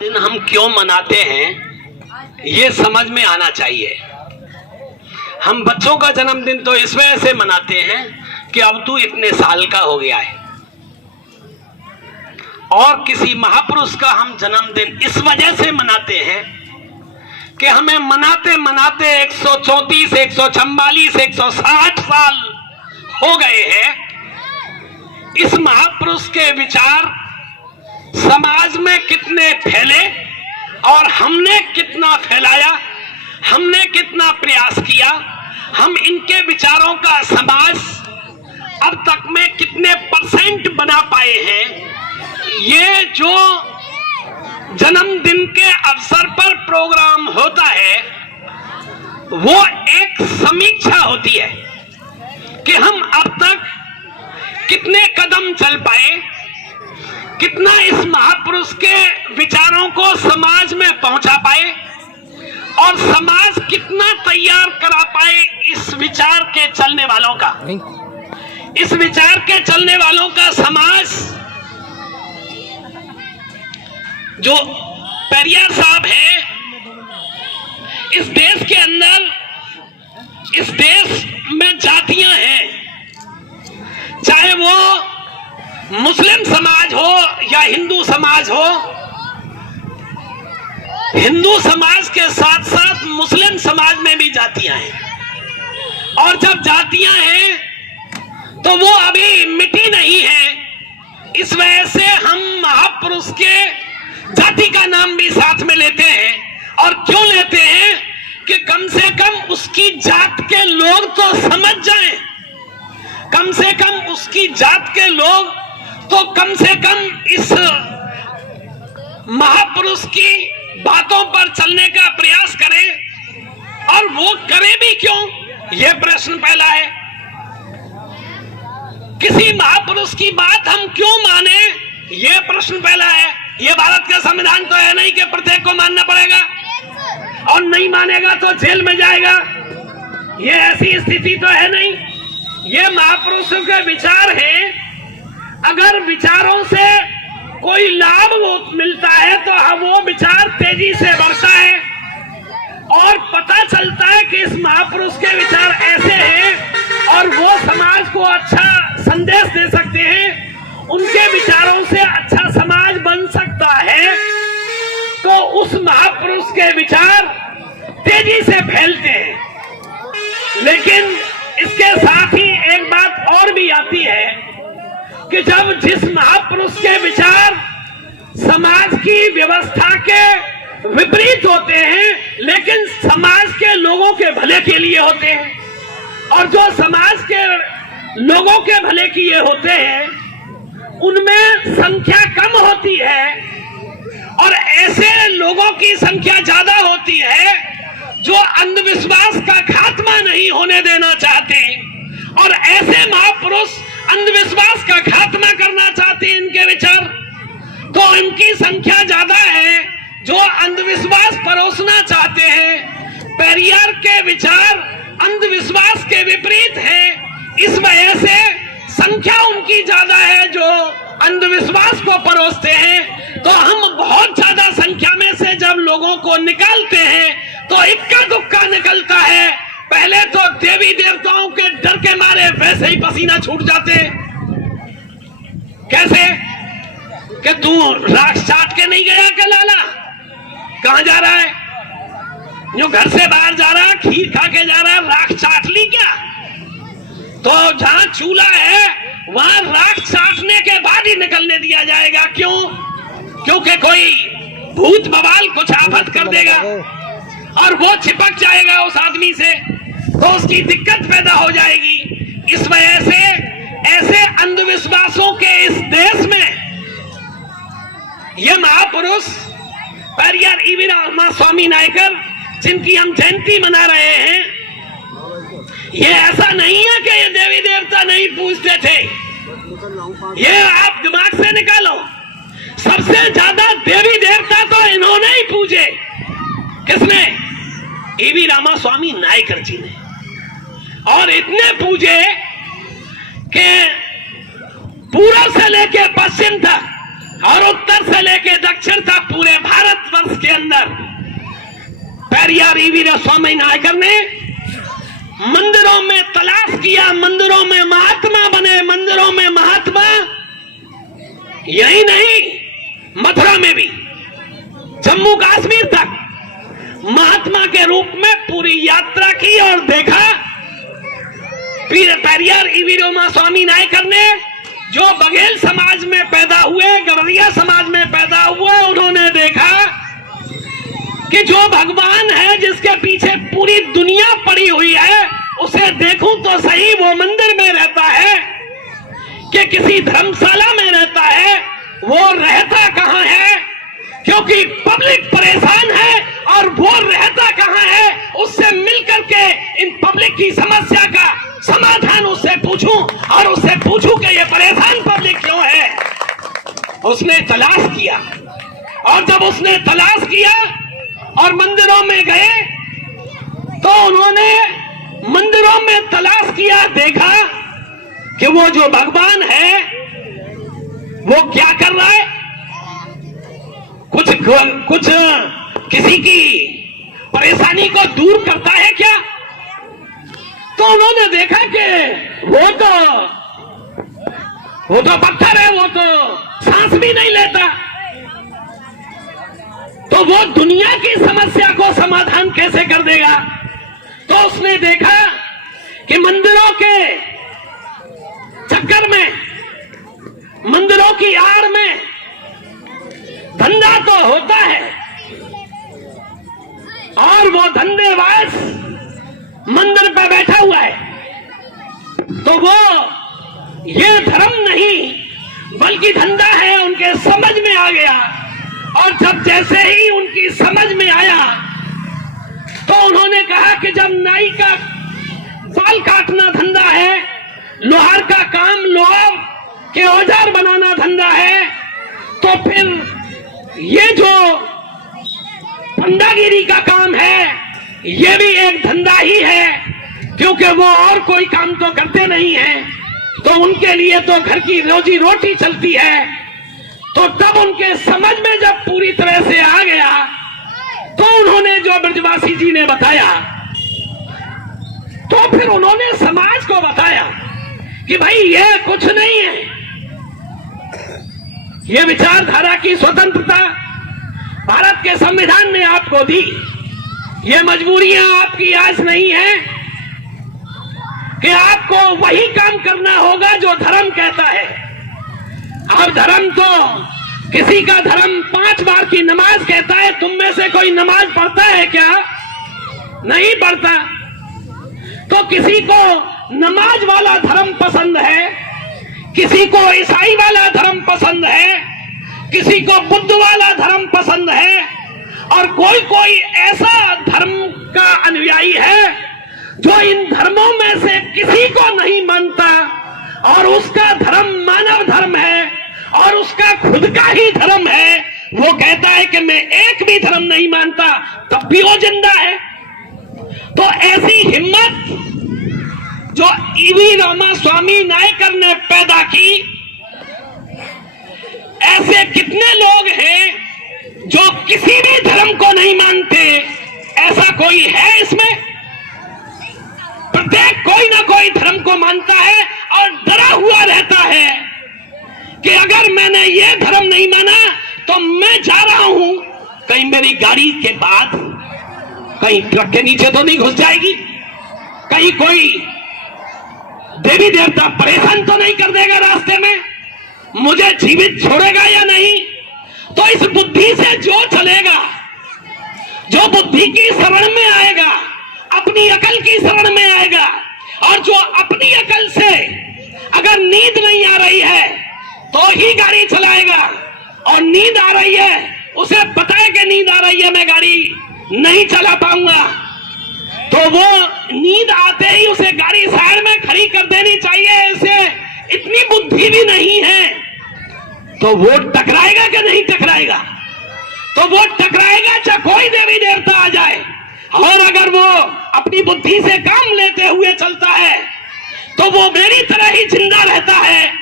दिन हम क्यों मनाते हैं ये समझ में आना चाहिए। हम बच्चों का जन्मदिन तो इस वजह से मनाते हैं कि अब तू इतने साल का हो गया है, और किसी महापुरुष का हम जन्मदिन इस वजह से मनाते हैं कि हमें मनाते मनाते 134, 144, 160 साल हो गए हैं। इस महापुरुष के विचार समाज में कितने फैले और हमने कितना फैलाया, हमने कितना प्रयास किया, हम इनके विचारों का समाज अब तक में कितने % बना पाए हैं। ये जो जन्मदिन के अवसर पर प्रोग्राम होता है वो एक समीक्षा होती है कि हम अब तक कितने कदम चल पाए, कितना इस महापुरुष के विचारों को समाज में पहुंचा पाए और समाज कितना तैयार करा पाए इस विचार के चलने वालों का। इस विचार के चलने वालों का समाज जो पेरियार साहब है, इस देश के अंदर, इस देश में जातियां हैं, चाहे वो मुस्लिम समाज हो या हिंदू समाज हो। हिंदू समाज के साथ साथ मुस्लिम समाज में भी जातियां हैं, और जब जातियां हैं तो वो अभी मिटी नहीं है। इस वजह से हम महापुरुष के जाति का नाम भी साथ में लेते हैं। और क्यों लेते हैं कि कम से कम उसकी जात के लोग तो समझ जाएं, कम से कम उसकी जात के लोग तो कम से कम इस महापुरुष की बातों पर चलने का प्रयास करें। और वो करें भी क्यों, यह प्रश्न पहला है। किसी महापुरुष की बात हम क्यों माने, यह प्रश्न पहला है। यह भारत का संविधान तो है नहीं कि प्रत्येक को मानना पड़ेगा, और नहीं मानेगा तो जेल में जाएगा। यह ऐसी स्थिति तो है नहीं। ये महापुरुषों के विचार हैं। अगर विचारों से कोई लाभ वो मिलता है तो वो विचार तेजी से बढ़ता है, और पता चलता है कि इस महापुरुष के विचार ऐसे हैं और वो समाज को अच्छा संदेश दे सकते हैं, उनके विचारों से अच्छा समाज बन सकता है, तो उस महापुरुष के विचार तेजी से फैलते हैं। लेकिन इसके साथ ही एक बात और भी आती है कि जब जिस महापुरुष के विचार समाज की व्यवस्था के विपरीत होते हैं लेकिन समाज के लोगों के भले के लिए होते हैं, और जो समाज के लोगों के भले के लिए होते हैं उनमें संख्या कम होती है, और ऐसे लोगों की संख्या ज्यादा होती है जो अंधविश्वास का खात्मा नहीं होने देना चाहते, और ऐसे महापुरुष अंधविश्वास का खात्मा करना चाहते हैं। इनके विचार तो इनकी संख्या ज्यादा है जो अंधविश्वास परोसना चाहते हैं। पेरियार के विचार अंधविश्वास के विपरीत है, इस वजह से संख्या उनकी ज्यादा है जो अंधविश्वास को परोसते हैं। तो हम बहुत ज्यादा संख्या में से जब लोगों को निकालते हैं तो इक्का दुक्का निकलता है। पहले तो देवी देवताओं के डर के मारे वैसे ही पसीना छूट जाते। कैसे कि तू राख चाट के नहीं गया क्या लाला, कहां जा रहा है, जो घर से बाहर जा रहा, खीर खा के जा रहा, राख चाट ली क्या? तो जहां चूल्हा है वहां राख चाटने के बाद ही निकलने दिया जाएगा। क्यों? क्योंकि कोई भूत बवाल कुछ आफत कर देगा और वो चिपक जाएगा उस आदमी से, तो उसकी दिक्कत पैदा हो जाएगी। इस वजह से ऐसे अंधविश्वासों के इस देश में ये महापुरुष पेरियार ईवी रामास्वामी नायकर, जिनकी हम जयंती मना रहे हैं, ये ऐसा नहीं है कि ये देवी देवता नहीं पूजते थे। ये आप दिमाग से निकालो, सबसे ज्यादा देवी देवता तो इन्होंने ही पूजे। किसने? ईवी रामास्वामी नायकर जी ने। और इतने पूजे कि पूर्व से लेकर पश्चिम तक और उत्तर से लेके दक्षिण तक पूरे भारतवर्ष के अंदर पेरियार ईवीरा स्वामी नायकर ने मंदिरों में तलाश किया, मंदिरों में महात्मा बने, मंदिरों में महात्मा, यही नहीं मथुरा में भी, जम्मू कश्मीर तक महात्मा के रूप में पूरी यात्रा की और देखा पेरियार ईवीरा स्वामी नायकर ने जो बघेल समाज में पैदा हुए, गवरिया समाज में पैदा हुए, उन्होंने देखा कि जो भगवान है जिसके पीछे पूरी दुनिया पड़ी हुई है, उसे देखूं तो सही वो मंदिर में रहता है कि किसी धर्मशाला में रहता है, वो रहता कहां है? क्योंकि पब्लिक परेशान है और वो रहता कहां है, उससे मिलकर के इन पब्लिक की समस्या का समाधान उससे पूछूं और उससे पूछूं कि ये परेशान पब्लिक क्यों है। उसने तलाश किया और जब उसने तलाश किया और मंदिरों में गए तो उन्होंने मंदिरों में तलाश किया, देखा कि वो जो भगवान है वो क्या कर रहा है, कुछ किसी की परेशानी को दूर करता है क्या? तो उन्होंने देखा कि वो तो पत्थर है, वो तो सांस भी नहीं लेता, तो वो दुनिया की समस्या को समाधान कैसे कर देगा? तो उसने देखा कि मंदिरों के चक्कर में, मंदिरों की आड़ में धंधा तो होता है और वो धंधेबाज मंदिर पे बैठा हुआ है, तो वो ये धर्म नहीं बल्कि धंधा है, उनके समझ में आ गया। और जब जैसे ही उनकी समझ में आया तो उन्होंने कहा कि जब नाई का बाल काटना धंधा है, लोहार का काम, लोहा के औजार बनाना धंधा है, तो फिर ये जो पंडागिरी का काम है ये भी एक धंधा ही है, क्योंकि वो और कोई काम तो करते नहीं है, तो उनके लिए तो घर की रोजी रोटी चलती है। तो तब उनके समझ में जब पूरी तरह से आ गया तो उन्होंने जो ब्रजवासी जी ने बताया, तो फिर उन्होंने समाज को बताया कि भाई ये कुछ नहीं है, ये विचारधारा की स्वतंत्रता भारत के संविधान ने आपको दी, ये मजबूरियां आपकी आज नहीं है कि आपको वही काम करना होगा जो धर्म कहता है। अब धर्म तो किसी का धर्म 5 बार की नमाज कहता है, तुम में से कोई नमाज पढ़ता है क्या? नहीं पढ़ता। तो किसी को नमाज वाला धर्म पसंद है, किसी को ईसाई वाला धर्म पसंद है, किसी को बुद्ध वाला धर्म पसंद है, और कोई कोई ऐसा धर्म का अनुयायी है जो इन धर्मों में से किसी को नहीं मानता और उसका धर्म मानव धर्म है और उसका खुद का ही धर्म है। वो कहता है कि मैं एक भी धर्म नहीं मानता, तब भी वो जिंदा है। तो ऐसी हिम्मत जो ईवीरा स्वामी नायकर ने पैदा की, ऐसे कितने लोग हैं जो किसी भी धर्म को नहीं मानते? ऐसा कोई है इसमें? प्रत्येक कोई ना कोई धर्म को मानता है और डरा हुआ रहता है कि अगर मैंने ये धर्म नहीं माना तो मैं जा रहा हूं, कहीं मेरी गाड़ी के बाद कहीं ट्रक के नीचे तो नहीं घुस जाएगी, कहीं कोई देवी देवता परेशान तो नहीं कर देगा रास्ते में, मुझे जीवित छोड़ेगा या नहीं। तो इस बुद्धि से जो चलेगा, जो बुद्धि की शरण में आएगा, अपनी अकल की शरण में आएगा, और जो अपनी अकल से अगर नींद नहीं आ रही है तो ही गाड़ी चलाएगा, और नींद आ रही है, उसे पता है कि नींद आ रही है, मैं गाड़ी नहीं चला पाऊंगा, तो वो नींद आते ही उसे गाड़ी साइड में खड़ी कर देनी चाहिए। इसे इतनी बुद्धि भी नहीं है, तो वो टकराएगा कि नहीं टकराएगा? तो वो टकराएगा चाहे कोई देवी देवता आ जाए। और अगर वो अपनी बुद्धि से काम लेते हुए चलता है तो वो मेरी तरह ही जिंदा रहता है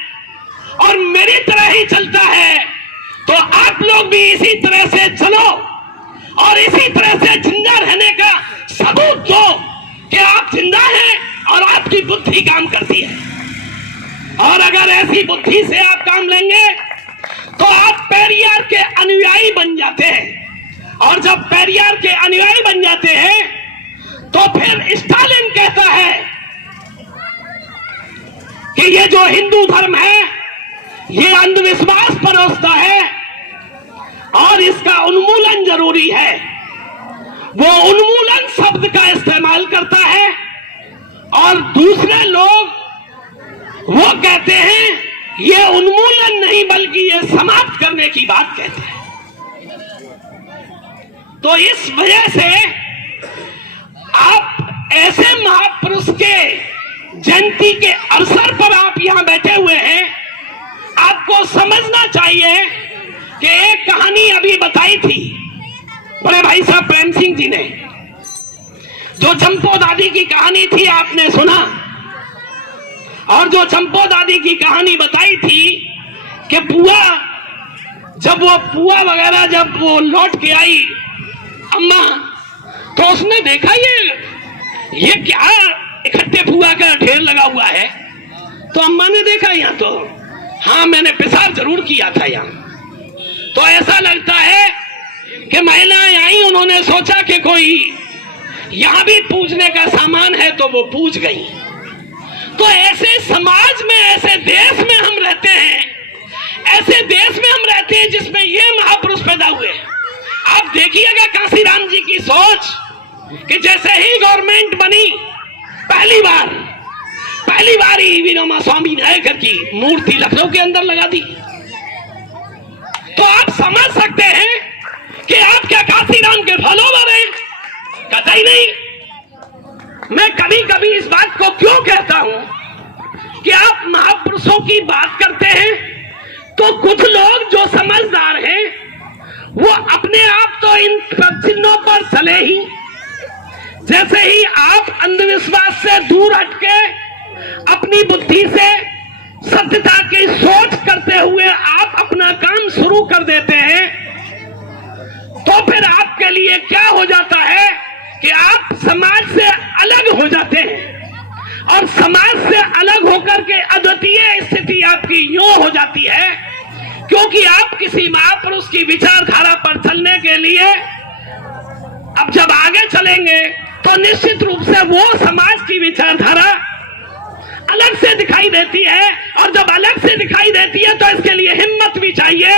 और मेरी तरह ही चलता है। तो आप लोग भी इसी तरह से चलो और इसी तरह से जिंदा रहने का सबूत दो कि आप जिंदा हैं और आपकी बुद्धि काम करती है। और अगर ऐसी बुद्धि से आप काम लेंगे तो आप पेरियार के अनुयायी बन जाते हैं। और जब पेरियार के अनुयायी बन जाते हैं तो फिर स्टालिन कहता है कि ये जो हिंदू धर्म है ये अंधविश्वास परोसता है और इसका उन्मूलन जरूरी है। वो उन्मूलन शब्द का इस्तेमाल करता है और दूसरे लोग वो कहते हैं ये उन्मूलन नहीं बल्कि ये समाप्त करने की बात कहते हैं। तो इस वजह से आप ऐसे महापुरुष के जयंती के अवसर पर आप यहां बैठे हुए हैं, आपको समझना चाहिए कि एक कहानी अभी बताई थी बड़े भाई साहब प्रेम सिंह जी ने, जो चंपो दादी की कहानी थी आपने सुना। और जो चंपो दादी की कहानी बताई थी कि पुआ, जब वो पुआ वगैरह जब वो लौट के आई अम्मा, तो उसने देखा ये क्या इकट्ठे पुआ का ढेर लगा हुआ है। तो अम्मा ने देखा यहाँ तो हाँ मैंने पेशाब जरूर किया था यहाँ। तो ऐसा लगता है कि महिलाएं आई, उन्होंने सोचा कि कोई यहां भी पूजने का सामान है तो वो पूज गई। तो ऐसे समाज में, ऐसे देश में हम रहते हैं, ऐसे देश में हम रहते हैं जिसमें ये महापुरुष पैदा हुए। आप देखिएगा काशीराम जी की सोच कि जैसे ही गवर्नमेंट बनी पहली बार ही विनोबा स्वामी नायकर की मूर्ति लखनऊ के अंदर लगा दी। तो आप समझ सकते हैं कि आप क्या काशीराम के फॉलोवर हैं? कतई नहीं। मैं कभी कभी इस बात को क्यों कहता हूं कि आप महापुरुषों की बात करते हैं तो कुछ लोग जो समझदार हैं वो अपने आप तो इन चिन्हों पर चले ही। जैसे ही आप अंधविश्वास से दूर हटके अपनी बुद्धि से सत्यता की सोच करते हुए आप अपना काम शुरू कर देते हैं, तो फिर आपके लिए क्या हो जाता है कि आप समाज से अलग हो जाते हैं। और समाज से अलग होकर के अद्वितीय स्थिति आपकी यूं हो जाती है क्योंकि आप किसी महापुरुष की विचारधारा पर चलने के लिए अब जब आगे चलेंगे तो निश्चित रूप से वो समाज की विचारधारा अलग से दिखाई देती है। और जब अलग से दिखाई देती है तो इसके लिए हिम्मत भी चाहिए,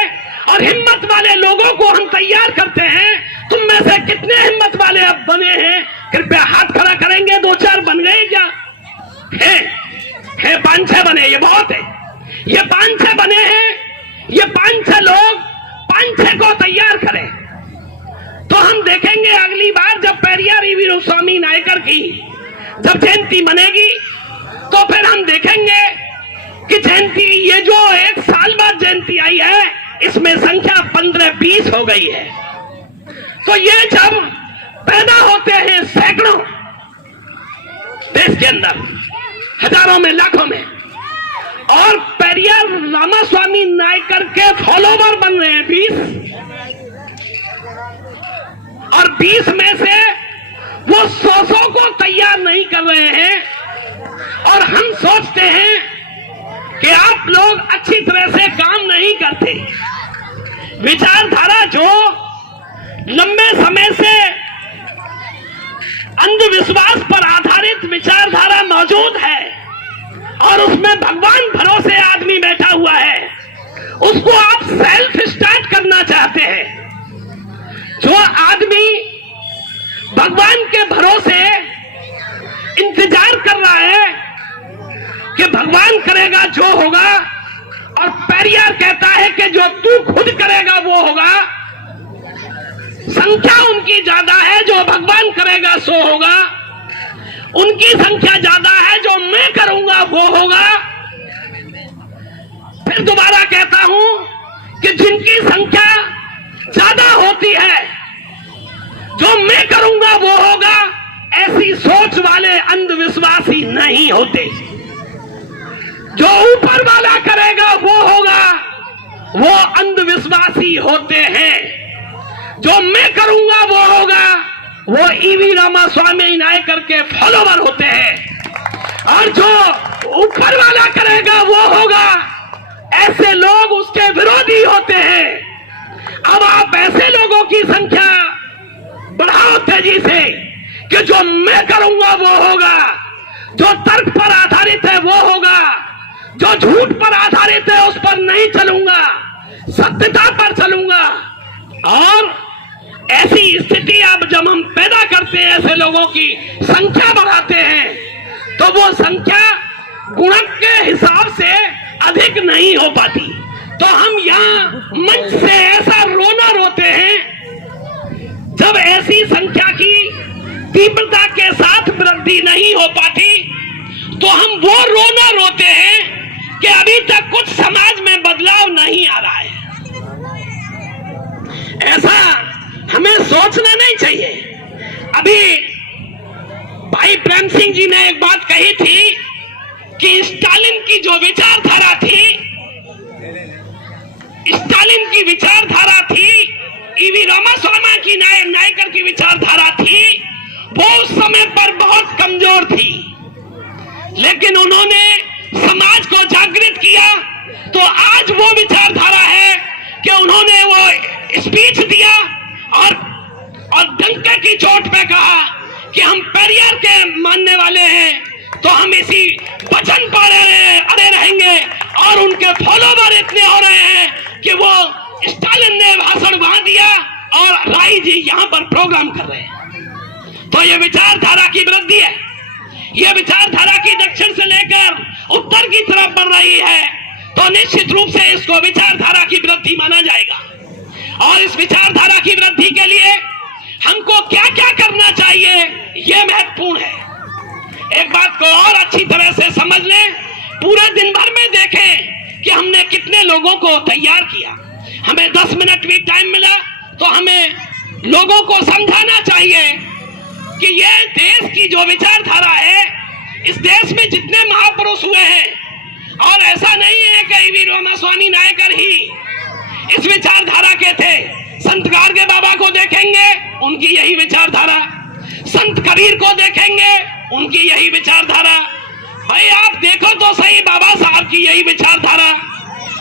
और हिम्मत वाले लोगों को हम तैयार करते हैं। तुम में से कितने हिम्मत वाले अब बने हैं? कृपया हाथ खड़ा करेंगे। 2-4 बन गए क्या? है 5-6 बने, ये बहुत है। ये 5-6 बने हैं, ये 5-6 लोग 5-6 को तैयार करें तो हम देखेंगे अगली बार जब पेरियार वीर स्वामी नायकर की जब जयंती मनेगी तो फिर हम देखेंगे कि जयंती, ये जो 1 साल बाद जयंती आई है, इसमें संख्या 15-20 हो गई है। तो ये जब पैदा होते हैं सैकड़ों देश के अंदर, हजारों में, लाखों में, और पेरियार रामास्वामी नायकर के फॉलोवर बन रहे हैं 20, और 20 में से वो 100 को तैयार नहीं कर रहे हैं। और हम सोचते हैं कि आप लोग अच्छी तरह से काम नहीं करते। विचारधारा जो लंबे समय से अंधविश्वास पर आधारित विचारधारा मौजूद है और उसमें भगवान भरोसे आदमी बैठा हुआ है, उसको आप सेल्फ स्टार्ट करना चाहते हैं। जो आदमी भगवान के भरोसे इंतजार कर रहा है कि भगवान करेगा जो होगा, और पेरियार कहता है कि जो तू खुद करेगा वो होगा। संख्या उनकी ज्यादा है, जो भगवान करेगा सो होगा। उनकी संख्या ज्यादा है, जो मैं करूंगा वो होगा। फिर दोबारा कहता हूं कि जिनकी संख्या ज्यादा होती है, जो मैं करूंगा वो होगा, ऐसी सोच वाले अंधविश्वासी नहीं होते। जो ऊपर वाला करेगा वो होगा, वो अंधविश्वासी होते हैं। जो मैं करूंगा वो होगा, वो ईवी रामास्वामी नायकर के फॉलोवर होते हैं। और जो ऊपर वाला करेगा वो होगा, ऐसे लोग उसके विरोधी होते हैं। अब आप ऐसे लोगों की संख्या बढ़ाओ तेजी से कि जो मैं करूंगा वो होगा, जो तर्क पर आधारित है वो होगा, जो झूठ पर आधारित है उस पर नहीं चलूंगा, सत्यता पर चलूंगा। और ऐसी स्थिति अब जब हम पैदा करते हैं, ऐसे लोगों की संख्या बढ़ाते हैं, तो वो संख्या गुणक के हिसाब से अधिक नहीं हो पाती। तो हम यहाँ मंच से ऐसा रोना रोते हैं जब ऐसी संख्या की तीव्रता के साथ वृद्धि नहीं हो पाती, तो हम वो रोना रोते हैं कि अभी तक कुछ समाज में बदलाव नहीं आ रहा है। ऐसा हमें सोचना नहीं चाहिए। अभी भाई प्रेम सिंह जी ने एक बात कही थी कि स्टालिन की जो विचारधारा थी, स्टालिन की विचारधारा थी, ईवी रामास्वामी की नायकर की विचारधारा थी, वो उस समय पर बहुत कमजोर थी। लेकिन उन्होंने समाज को जागृत किया, तो आज वो विचारधारा है कि उन्होंने वो स्पीच दिया और डंके की चोट पे कहा कि हम पेरियार के मानने वाले हैं, तो हम इसी वचन पर अड़े रहेंगे। और उनके फॉलोवर इतने हो रहे हैं कि वो स्टालिन ने भाषण वहां दिया और राय जी यहां पर प्रोग्राम कर रहे हैं। तो ये विचारधारा की वृद्धि है, ये विचारधारा की दक्षिण से लेकर उत्तर की तरफ बढ़ रही है, तो निश्चित रूप से इसको विचारधारा की वृद्धि माना जाएगा। और इस विचारधारा की वृद्धि के लिए हमको क्या क्या करना चाहिए, यह महत्वपूर्ण है। एक बात को और अच्छी तरह से समझ लें, पूरे दिन भर में देखें कि हमने कितने लोगों को तैयार किया। हमें 10 मिनट भी टाइम मिला तो हमें लोगों को समझाना चाहिए कि यह देश की जो विचारधारा है, इस देश में जितने महापुरुष हुए हैं, और ऐसा नहीं है कि ईवी रामास्वामी नायकर ही इस विचारधारा के थे। संत गाडगे बाबा को देखेंगे, उनकी यही विचारधारा। संत कबीर को देखेंगे, उनकी यही विचारधारा। भाई आप देखो तो सही, बाबा साहब की यही विचारधारा।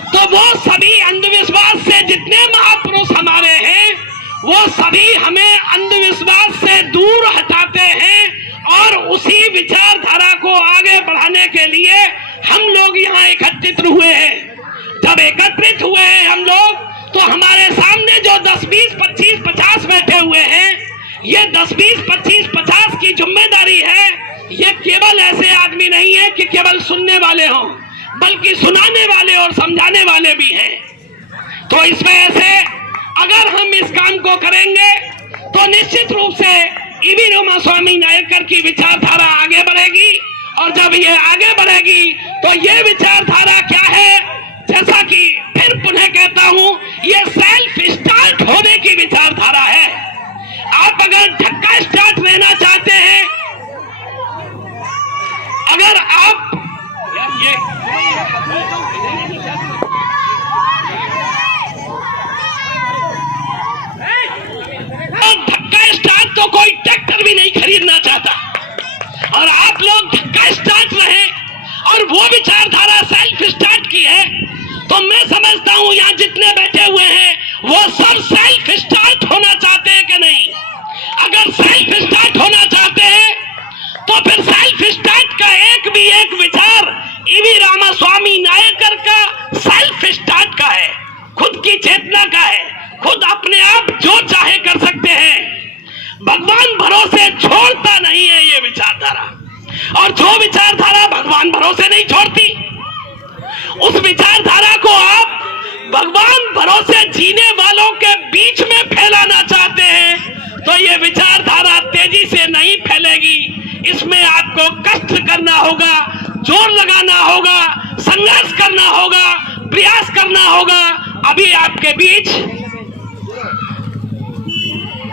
तो वो सभी अंधविश्वास से, जितने महापुरुष हमारे हैं, वो सभी हमें अंधविश्वास से दूर हटाते हैं। और उसी विचारधारा को आगे बढ़ाने के लिए हम लोग यहाँ एकत्रित हुए हैं। जब एकत्रित हुए हैं हम लोग, तो हमारे सामने जो 10, 20, 25, 50 बैठे हुए हैं, ये 10, 20, 25, 50 की जिम्मेदारी है। ये केवल ऐसे आदमी नहीं है कि केवल सुनने वाले हों, बल्कि सुनाने वाले और समझाने वाले भी हैं। तो इस वजह से अगर हम इस काम को करेंगे तो निश्चित रूप से ईवी रामास्वामी नायकर की विचारधारा आगे बढ़ेगी। और जब ये आगे बढ़ेगी तो ये विचारधारा क्या है, जैसा कि फिर पुनः कहता हूं, ये सेल्फ स्टार्ट होने की विचारधारा है। आप अगर धक्का स्टार्ट लेना चाहते हैं, अगर आप धक्का स्टार्ट तो कोई ट्रैक्टर भी नहीं खरीदना चाहता, और आप लोग धक्का स्टार्ट रहे और वो विचारधारा सेल्फ स्टार्ट की है, तो मैं समझता हूं यहां जितने बैठे हुए हैं वो सब सेल्फ स्टार्ट होना चाहते हैं कि नहीं। अगर सेल्फ स्टार्ट होना चाहते हैं तो फिर सेल्फ स्टार्ट का एक विचार ईवी रामास्वामी नायकर का सेल्फ स्टार्ट का है, खुद की चेतना का है, खुद अपने आप जो चाहे कर सकते हैं। भगवान भरोसे छोड़ता नहीं है ये विचारधारा, और जो विचारधारा भगवान भरोसे नहीं छोड़ती, उस विचारधारा को आप भगवान भरोसे जीने वालों के बीच में फैलाना चाहते हैं, तो ये विचारधारा तेजी से नहीं फैलेगी। इसमें आपको कष्ट करना होगा, जोर लगाना होगा, संघर्ष करना होगा, प्रयास करना होगा। अभी आपके बीच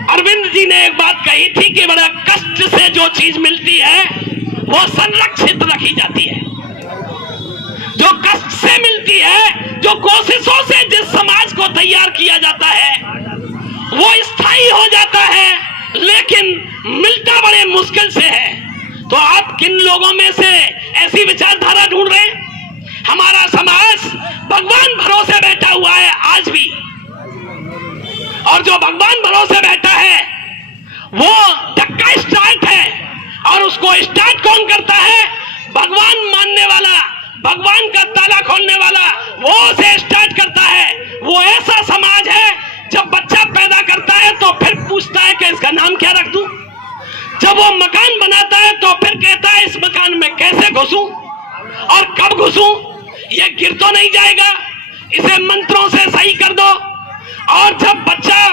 अरविंद जी ने एक बात कही थी कि बड़ा कष्ट से जो चीज मिलती है वो संरक्षित रखी जाती है। जो कष्ट से मिलती है, जो कोशिशों से जिस समाज को तैयार किया जाता है, वो स्थायी हो जाता है, लेकिन मिलता बड़े मुश्किल से है। तो आप किन लोगों में से ऐसी विचारधारा ढूंढ रहे हैं? हमारा समाज भगवान भरोसे बैठा हुआ है आज भी, और जो भगवान भरोसे बैठा है वो धक्का स्टार्ट है, और उसको स्टार्ट कौन करता है? भगवान मानने वाला, भगवान का ताला खोलने वाला, वो उसे स्टार्ट करता है। वो ऐसा समाज है, जब बच्चा पैदा करता है तो फिर पूछता है कि इसका नाम क्या रख दूं। जब वो मकान बनाता है तो फिर कहता है इस मकान में कैसे घुसूं और कब घुसूं, ये गिर तो नहीं जाएगा, इसे मंत्रों से सही कर दो। और जब बच्चा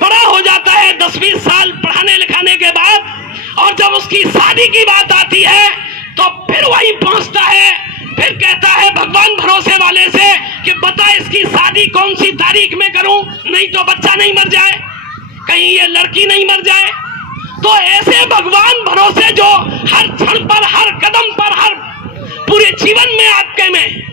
बड़ा हो जाता है 10-20 साल पढ़ाने लिखाने के बाद, और जब उसकी शादी की बात आती है तो फिर वही पहुंचता है, फिर कहता है भगवान भरोसे वाले से कि बता इसकी शादी कौन सी तारीख में करूं, नहीं तो बच्चा नहीं मर जाए, कहीं ये लड़की नहीं मर जाए। तो ऐसे भगवान भरोसे जो हर क्षण पर, हर कदम पर, हर पूरे जीवन में आपके में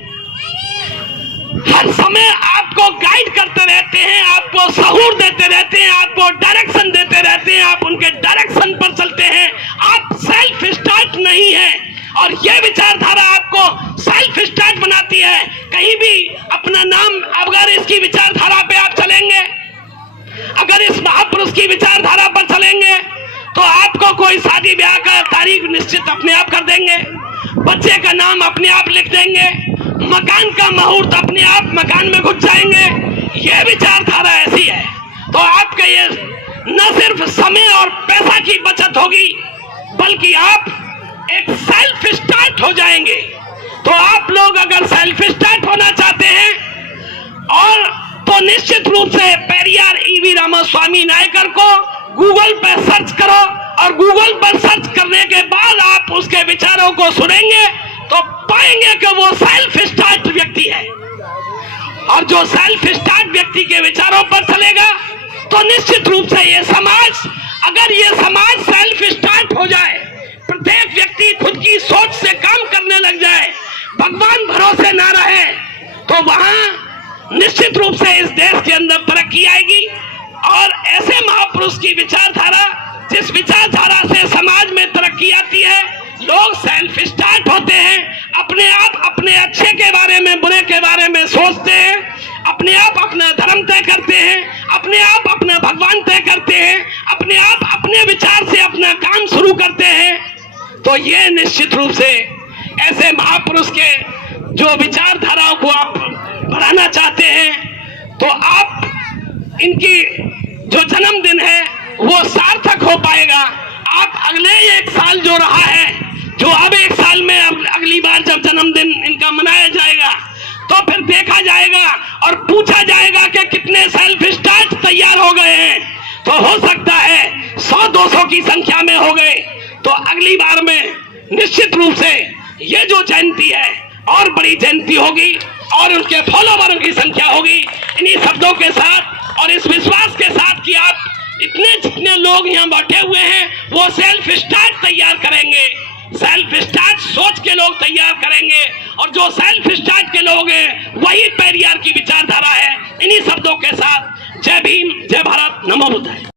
हर समय आपको गाइड करते रहते हैं, आपको सहूर देते रहते हैं, आपको डायरेक्शन देते रहते हैं, आप उनके डायरेक्शन पर चलते हैं। आप सेल्फ स्टार्ट नहीं है, और यह विचारधारा आपको सेल्फ स्टार्ट बनाती है। कहीं भी अपना नाम, अगर इसकी विचारधारा पे आप चलेंगे, अगर इस महापुरुष की विचारधारा पर चलेंगे, तो आपको कोई शादी ब्याह का तारीख निश्चित अपने आप कर देंगे, बच्चे का नाम अपने आप लिख देंगे, मकान का मुहूर्त अपने आप मकान में घुस जाएंगे। यह विचारधारा ऐसी है, तो आपके ये न सिर्फ समय और पैसा की बचत होगी, बल्कि आप एक सेल्फ स्टार्ट हो जाएंगे। तो आप लोग अगर सेल्फ स्टार्ट होना चाहते हैं, और तो निश्चित रूप से पेरियार ईवी रामास्वामी नायकर को गूगल पर सर्च करो, और गूगल पर सर्च करने के बाद आप उसके विचारों को सुनेंगे तो पाएंगे कि वो सेल्फ स्टार्ट व्यक्ति है। और जो सेल्फ स्टार्ट व्यक्ति के विचारों पर चलेगा, तो निश्चित रूप से ये समाज, अगर ये समाज सेल्फ स्टार्ट हो जाए, प्रत्येक व्यक्ति खुद की सोच से काम करने लग जाए, भगवान भरोसे ना रहे, तो वहां निश्चित रूप से इस देश के अंदर तरक्की आएगी। और ऐसे महापुरुष की विचारधारा, जिस विचारधारा से समाज में तरक्की आती है, लोग सेल्फ स्टार्ट होते हैं, अपने आप अपने अच्छे के बारे में, बुरे के बारे में सोचते हैं, अपने आप अपना धर्म तय करते हैं, अपने आप अपना भगवान तय करते हैं, अपने आप अपने विचार से अपना काम शुरू करते हैं। तो ये निश्चित रूप से ऐसे महापुरुष के जो विचारधाराओं को आप बढ़ाना चाहते हैं, तो आप इनकी जो जन्मदिन है वो सार्थक हो पाएगा। आप अगले 1 साल जो रहा है, जो अब 1 साल में अगली बार जब जन्मदिन इनका मनाया जाएगा, तो फिर देखा जाएगा और पूछा जाएगा कि कितने सेल्फ स्टार्ट तैयार हो गए हैं। तो हो सकता है 100-200 की संख्या में हो गए, तो अगली बार में निश्चित रूप से ये जो जयंती है और बड़ी जयंती होगी, और उनके फॉलोवरों की संख्या होगी। इन्हीं शब्दों के साथ और इस विश्वास के साथ कि आप इतने जितने लोग यहाँ बैठे हुए हैं, वो सेल्फ स्टार्ट तैयार करेंगे, सेल्फ स्टार्ट सोच के लोग तैयार करेंगे, और जो सेल्फ स्टार्ट के लोग हैं वही पेरियार की विचारधारा है। इन्हीं शब्दों के साथ जय भीम, जय भारत, नमो बुद्धाय।